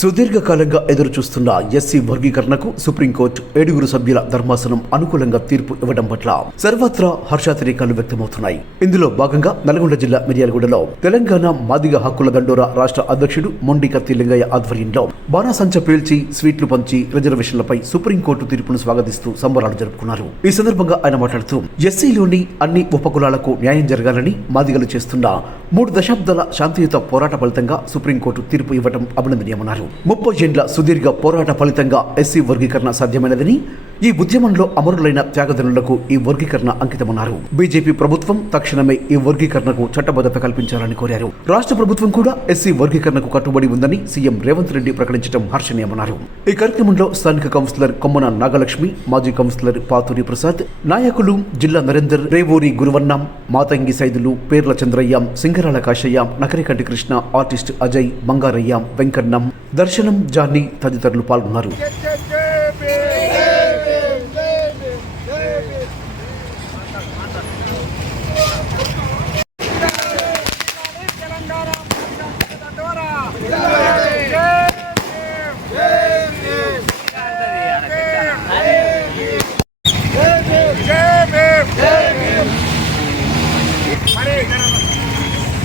సుదీర్ఘకాలంగా ఎదురుచూస్తున్న ఎస్సీ వర్గీకరణకు సుప్రీంకోర్టు ఏడుగురు సభ్యుల ధర్మాసనం అనుకూలంగా తీర్పు ఇవ్వడం పట్ల సర్వత్రా హర్షాతిరేకాలు వ్యక్తమవుతున్నాయి. ఇందులో భాగంగా నల్గొండ జిల్లా మిర్యాలగూడలో తెలంగాణ మాదిగ హక్కుల దండోరా రాష్ట్ర అధ్యక్షుడు మొండి కత్తి లింగయ్య ఆధ్వర్యంలో బాణాసంచ పేల్చి స్వీట్లు పంచి రిజర్వేషన్లపై సుప్రీంకోర్టు తీర్పును స్వాగతిస్తూ సంబరాలు జరుపుకున్నారు. ఈ సందర్భంగా ఆయన మాట్లాడుతూ ఎస్సీలోని అన్ని ఉపకులాలకు న్యాయం జరగాలని మాదిగలు చేస్తున్న మూడు దశాబ్దాల శాంతియుత పోరాట ఫలితంగా సుప్రీంకోర్టు తీర్పు ఇవ్వడం అభినందనీయమన్నారు. ముప్పై ఏండ్ల సుదీర్ఘ పోరాట ఫలితంగా ఎస్సీ వర్గీకరణ సాధ్యమైనదని ఈ ఉద్యమంలో అమరులైన త్యాగదనులకు ఈ వర్గీకరణ అంకితమన్నారు. బీజేపీ ప్రభుత్వం తక్షణమే ఈ వర్గీకరణకు చట్టబద్ధత కల్పించాలని కోరారు. రాష్ట్ర ప్రభుత్వం కూడా ఎస్సీ వర్గీకరణకు కట్టుబడి ఉందని సీఎం రేవంత్ రెడ్డి ప్రకటించడం హర్షణీయమన్నారు. ఈ కార్యక్రమంలో స్థానిక కౌన్సిలర్ కొమ్మన నాగలక్ష్మి మాజీ కౌన్సిలర్ పాతూరి ప్రసాద్ నాయకులు జిల్లా నరేందర్ రేవూరి గురువన్నం మాతంగి సైదులు పేర్ల చంద్రయ్య సింగరాల కాశయ్య నకరికంటి కృష్ణ ఆర్టిస్ట్ అజయ్ బంగారయ్య వెంకన్నం దర్శనం జానీ తదితరులు పాల్గొన్నారు మరి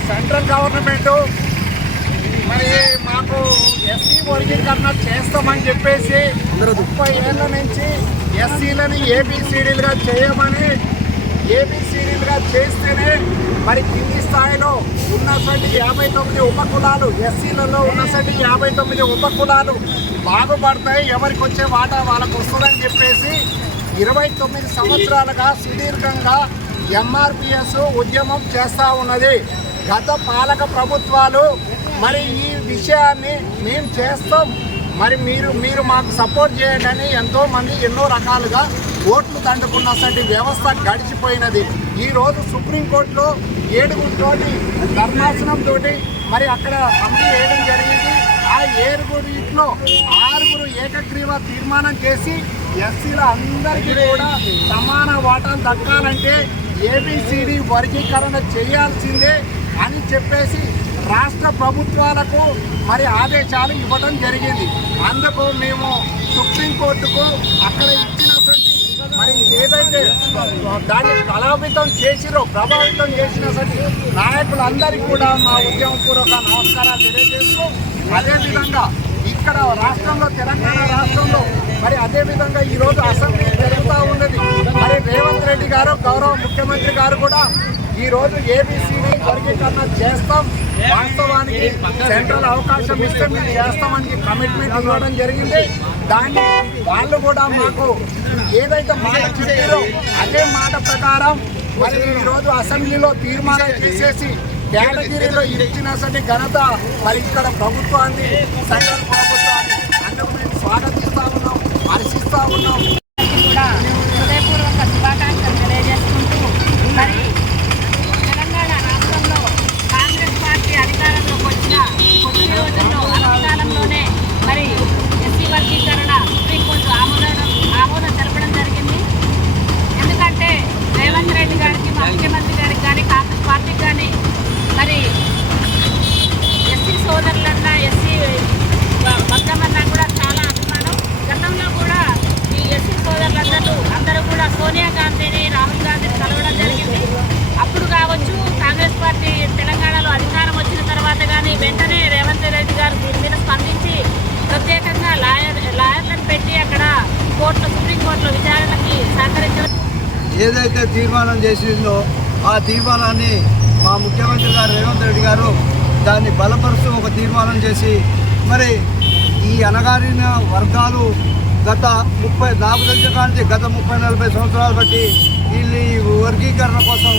సెంట్రల్ గవర్నమెంట్. మరి మాకు ఎస్సీ వర్గీకరణ చేస్తామని చెప్పేసి ముప్పై ఏళ్ళ నుంచి ఎస్సీలని ఏబిసిడీలుగా చేయమని ఏబిసిడీలుగా చేస్తేనే మరి కింది స్థాయిలో ఉన్నటువంటి యాభై తొమ్మిది ఉపకులాలు ఎస్సీలలో ఉన్నటువంటి యాభై తొమ్మిది ఉపకులాలు బాగుపడతాయి ఎవరికి వచ్చే వాటా వాళ్ళకు వస్తుందని చెప్పేసి ఇరవై తొమ్మిది సంవత్సరాలుగా సుదీర్ఘంగా ఎంఆర్పిఎస్ ఉద్యమం చేస్తూ ఉన్నది. గత పాలక ప్రభుత్వాలు మరి ఈ విషయాన్ని మేము చేస్తాం. మరి మీరు మీరు మాకు సపోర్ట్ చేయండి అని మంది ఎన్నో రకాలుగా ఓట్లు దండుకున్నటువంటి వ్యవస్థ గడిచిపోయినది. ఈరోజు సుప్రీంకోర్టులో ఏడుగురితోటి ధర్మాసనం తోటి మరి అక్కడ అమలు వేయడం జరిగింది. ఆ ఏడుగురిలో ఆరుగురు ఏకగ్రీవ తీర్మానం చేసి ఎస్సీల అందరికీ కూడా సమాన వాటాలు దక్కాలంటే ఏబిసిడి వర్గీకరణ చేయాల్సిందే. అని చెప్పేసి రాష్ట్ర ప్రభుత్వాలకు మరి ఆదేశాలు ఇవ్వడం జరిగింది. అందుకు మేము సుప్రీంకోర్టుకు అక్కడ ఇచ్చినటువంటి మరి ఏదైతే దాన్ని ప్రభావితం చేసిరో ప్రభావితం చేసినటువంటి నాయకులందరికీ కూడా మా ఉద్యమపూర్వక నమస్కారాలు తెలియజేస్తూ అదేవిధంగా ఇక్కడ రాష్ట్రంలో తెలంగాణ రాష్ట్రంలో మరి అదేవిధంగా ఈరోజు అసెంబ్లీ జరుగుతూ ఉన్నది. మరి రేవంత్ రెడ్డి గారు గౌరవ ముఖ్యమంత్రి గారు కూడా ఈ రోజు ఏబిసిడి వర్గీకరణ చేస్తాం. వాస్తవానికి సెంట్రల్ అవకాశం ఇస్తే మేము చేస్తామని కమిట్మెంట్ ఇవ్వడం జరిగింది. దాన్ని వాళ్ళు కూడా మాకు ఏదైతే మాట చెప్పారో అదే మాట ప్రకారం మరి ఈరోజు రోజు అసెంబ్లీలో తీర్మానం చేసేసి కేటగిరీలో ఇచ్చినటువంటి ఘనత మరి ఇక్కడ ప్రభుత్వాన్ని సెంట్రల్ ప్రభుత్వాన్ని అందుకు మేము స్వాగతిస్తా ఉన్నాం హర్షిస్తా ఉన్నాం కూడా హృదయపూర్వక శుభాకాంక్షలు తెలియజేసుకుంటూ మరి తెలంగాణ రాష్ట్రంలో కాంగ్రెస్ పార్టీ అధికారంలోకి వచ్చిన కొద్ది రోజుల్లో అనతికాలంలోనే మరి ఎస్సీ వర్గీకరణ సుప్రీంకోర్టు ఆమోదం ఆమోదం తెలపడం జరిగింది ఎందుకంటే రేవంత్ రెడ్డి గారికి మా ముఖ్యమంత్రి గారికి కానీ కాంగ్రెస్ పార్టీకి కానీ మరి ఎస్సీ సోదరులన్నా ఎస్సీ వర్గమన్నా కూడా చాలా అభిమానం గతంలో కూడా ఈ ఎస్సీ సోదరులందరూ అందరూ కూడా సోనియా గాంధీని రాహుల్ గాంధీని కలవడం జరిగింది అప్పుడు కావచ్చు కాంగ్రెస్ పార్టీ తెలంగాణలో అధికారం వచ్చిన తర్వాత కానీ వెంటనే రేవంత్ రెడ్డి గారు దీని మీద స్పందించి ప్రత్యేకంగా లాయర్ లాయర్లను పెట్టి అక్కడ కోర్టులో సుప్రీంకోర్టులో విచారణకి సహకరించడం ఏదైతే తీర్మానం చేసిందో ఆ తీర్మానాన్ని మా ముఖ్యమంత్రి గారు రేవంత్ రెడ్డి గారు దాన్ని బలపరుస్తూ ఒక తీర్మానం చేసి మరి ఈ అనగారిన వర్గాలు గత ముప్పై నాకు తెలిసిన కాంచి గత ముప్పై నలభై సంవత్సరాలు బట్టి వీళ్ళు ఈ వర్గీకరణ కోసం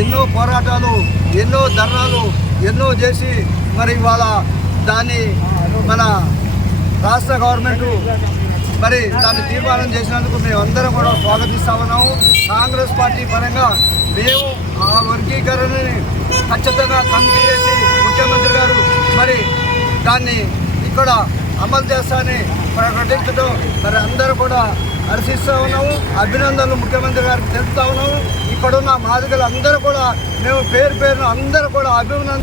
ఎన్నో పోరాటాలు ఎన్నో ధర్నాలు ఎన్నో చేసి మరి ఇవాళ దాన్ని మన రాష్ట్ర గవర్నమెంట్ మరి దాన్ని తీర్మానం చేసినందుకు మేము కూడా స్వాగతిస్తా ఉన్నాము. కాంగ్రెస్ పార్టీ పరంగా మేము ఆ వర్గీకరణని ఖచ్చితంగా కమిటీ చేసి ముఖ్యమంత్రి గారు మరి దాన్ని ఇక్కడ అమలు చేస్తానని ప్రకటించడం మరి అందరూ కూడా హర్షిస్తూ ఉన్నాము. అభినందనలు ముఖ్యమంత్రి గారికి తెలుపుతా ఉన్నాము. ఇక్కడున్న మాదిగలు అందరూ కూడా మేము పేరు పేరున అందరూ కూడా అభినందన